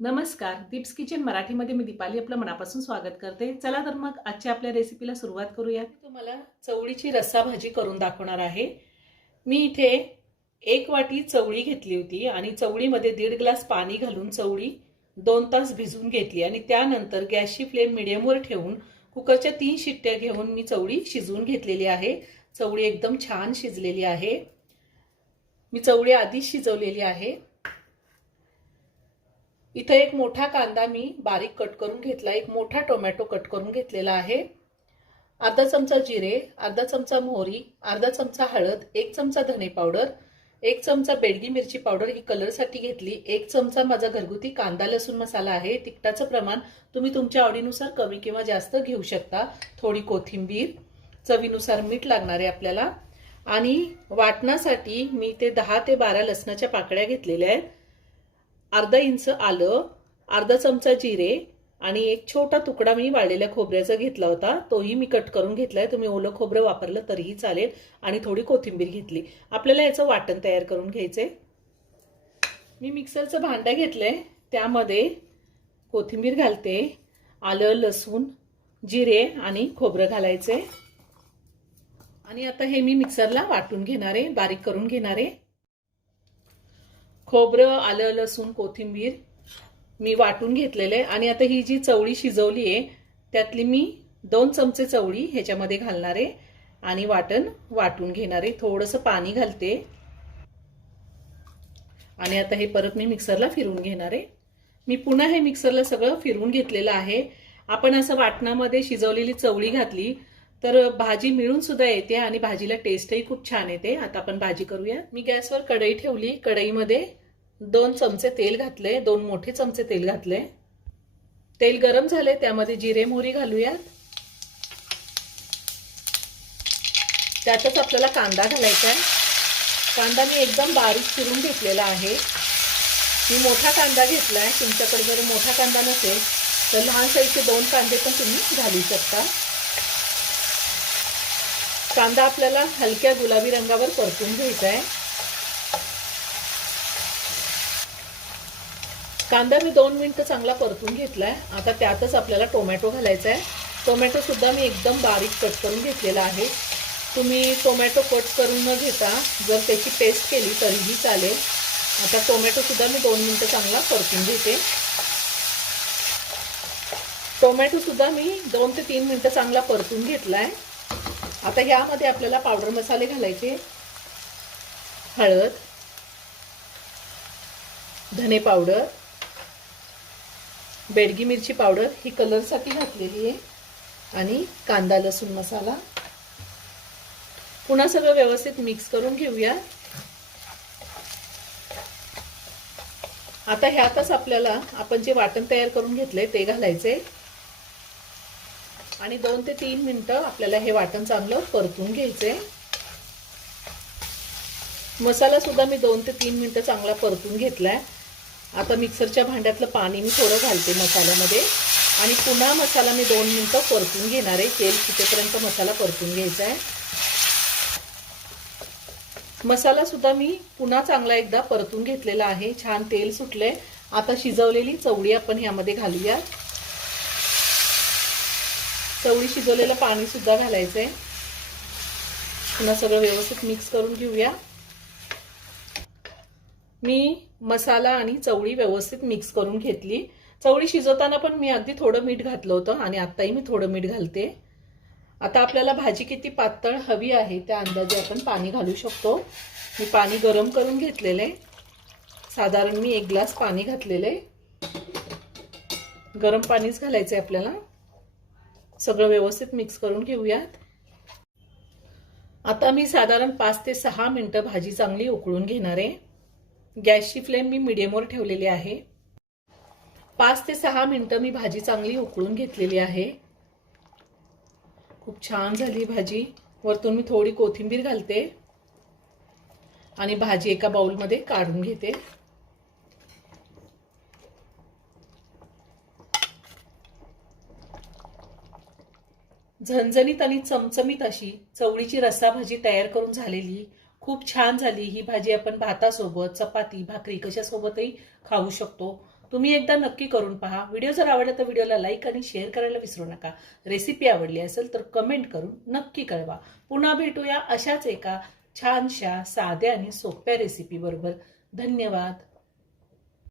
नमस्कार, दीप्स किचन मराठीमध्ये मी दीपाली आपलं मनापासून स्वागत करते। चला तर मग आजच्या आपल्या रेसिपीला सुरुवात करूया। मी तुम्हाला चवळीची रस्सा भाजी करून दाखवणार आहे। मी इथे 1 वाटी चवळी घेतली होती आणि चवळीमध्ये 1.5 ग्लास पाणी घालून चवळी 2 तास भिजवून घेतली आणि त्यानंतर गॅसची फ्लेम मीडियमवर ठेवून कुकरच्या 3 शिट्ट्या घेऊन मी चवळी शिजवून घेतलेली आहे। चवळी एकदम छान शिजलेली आहे। मी चवळी आधीच शिजवलेली आहे। इथे एक मोठा कांदा मी बारीक कट करून घेतला, एक मोठा टोमॅटो कट करून घेतलेला आहे, अर्धा चमचा जिरे, अर्धा चमचा मोहरी, अर्धा चमचा हळद, 1 चमचा धने पावडर, 1 चमचा बेडगी मिरची पावडर ही कलरसाठी घेतली, 1 चमचा माझा घरगुती कांदा लसूण मसाला आहे। तिखटाचं प्रमाण तुम्ही तुमच्या आवडीनुसार कमी किंवा जास्त घेऊ शकता। थोडी कोथिंबीर, चवीनुसार मीठ लागणार आहे आपल्याला आणि वाटणासाठी मी ते 10 ते 12 लसणाच्या पाकळ्या घेतलेल्या आहेत, अर्धा इंच आलं, अर्धा चमचा जिरे आणि एक छोटा तुकडा मी वाळलेल्या खोबऱ्याचा घेतला होता, तोही मी कट करून घेतलाय। तुम्ही ओलं खोबरं वापरलं तरीही चालेल आणि थोडी कोथिंबीर घेतली। आपल्याला याचं वाटण तयार करून घ्यायचंय। मी मिक्सरचं भांडं घेतलंय, त्यामध्ये कोथिंबीर घालते, आलं, लसूण, जिरे आणि खोबरं घालायचे आणि आता हे मी मिक्सरला वाटून घेणार आहे, बारीक करून घेणार आहे। खोबरं, आलं, लसूण, कोथिंबीर मी वाटून घेतलेले आणि आता ही जी चवळी शिजवली आहे त्यातली मी 2 चमचे चवळी ह्याच्यामध्ये घालणार आहे आणि वाटून घेणार आहे। थोडंसं पाणी घालते आणि आता हे परत मी मिक्सरला फिरवून घेणार आहे। मी पुन्हा हे मिक्सरला सगळं फिरवून घेतलेलं आहे। आपण असं वाटणामध्ये शिजवलेली चवळी घातली तर भाजी मिळून सुद्धा येते आणि भाजीला टेस्टही खूप छान येते। आता आपण भाजी करूया। मी गॅसवर कढई ठेवली, कढईमध्ये 2 चमचे तेल घातले, 2 मोठे चमचे तेल घातले। तेल गरम झाले, त्यामध्ये जिरे मोहरी घालूया। त्यातच आपल्याला कांदा घालायचा आहे। कांदा मी एकदम बारीक चिरून घेतलेला आहे। मी मोठा कांदा घेतलाय, तुमच्याकडे जर मोठा कांदा नसेल तर लहान साईजचे 2 कांदे पण तुम्ही घालू शकता। कांदा आपल्याला हलक्या गुलाबी रंगावर परतून घ्यायचा आहे। कांदा मी 2 मिनिटं चांगला परतून घेतलाय। आता त्यातच आपल्याला टोमॅटो घालायचा आहे। टोमॅटो सुद्धा मी एकदम बारीक कट करून घेतलेला आहे। तुम्ही टोमॅटो कट करून न घेता जर त्याची पेस्ट केली तरीही चालेल। आता टोमॅटो सुद्धा मी 2 मिनिटं चांगला परतून घेते। टोमॅटो सुद्धा मी 2 ते 3 मिनिटं चांगला परतून घेतलाय। आता यामध्ये आपल्याला पावडर मसाले घालायचे, हळद, धने पावडर, बेडगी मिरची पावडर ही कलरसाठी घातलेली आहे आणि कांदा लसूण मसाला। पुन्हा सगळं व्यवस्थित मिक्स करून घेऊया। आता ह्यातच आपल्याला आपण जे वाटण तयार करून घेतले ते घालायचे आणि 2 ते 3 मिनिटं आपल्याला हे वाटण चांगलं परतून घ्यायचे। मसाला सुद्धा मी 2 ते 3 मिनिटं चांगला परतून घेतलाय। आता मिक्सरच्या भांड्यातलं पाणी मी थोडं घालते मसाल्यामध्ये आणि पुन्हा मसाला मी 2 मिनिटं परतून घेणार आहे। तेल सुटेपर्यंत मसाला परतून घ्यायचा आहे। मसाला सुद्धा मी पुन्हा चांगला एकदा परतून घेतलेला आहे। छान तेल सुटले। आता शिजवलेली चवळी आपण ह्यामध्ये घालूया। चवळी शिजवलेलं पाणी सुद्धा घालायचंय। पुन्हा सगळं व्यवस्थित मिक्स करून घेऊया। मी मसाला आणि चवळी व्यवस्थित मिक्स करून घेतली। चवळी शिजवताना पण मी अगदी थोडं मीठ घातलं होतं आणि आत्ताही मी थोडं मीठ घालते। आता आपल्याला भाजी किती पातळ हवी आहे त्या अंदाजे आपण पाणी घालू शकतो। मी पाणी गरम करून घेतलेले, साधारण मी 1 ग्लास पाणी घातलेले। गरम पाणीच घालायचंय आपल्याला। सगळं व्यवस्थित मिक्स करून घेऊयात। आता मी साधारण 5 ते 6 मिनिटं भाजी चांगली उकळून घेणार आहे। गॅसची फ्लेम मी मीडियमवर ठेवलेली आहे। 5 ते 6 मिनिटं मी भाजी चांगली उकळून घेतलेली आहे। खूप छान झाली भाजी। वरतून मी थोडी कोथिंबीर घालते आणि भाजी एका बाउलमध्ये काढून घेते। झणझणीत आणि चमचमीत अशी चवळीची रस्सा भाजी तयार करून झालेली, खूप छान झाली। ही भाजी आपण भातासोबत, चपाती, भाकरी कशासोबतही खाऊ शकतो। तुम्ही एकदा नक्की करून पहा. व्हिडिओ जर आवडला तर व्हिडिओला लाईक आणि शेअर करायला विसरू नका. रेसिपी आवडली असेल तर कमेंट करून नक्की कळवा. पुन्हा भेटूया अशाच एका छानशा साध्या आणि सोप्या रेसिपी बरोबर. धन्यवाद.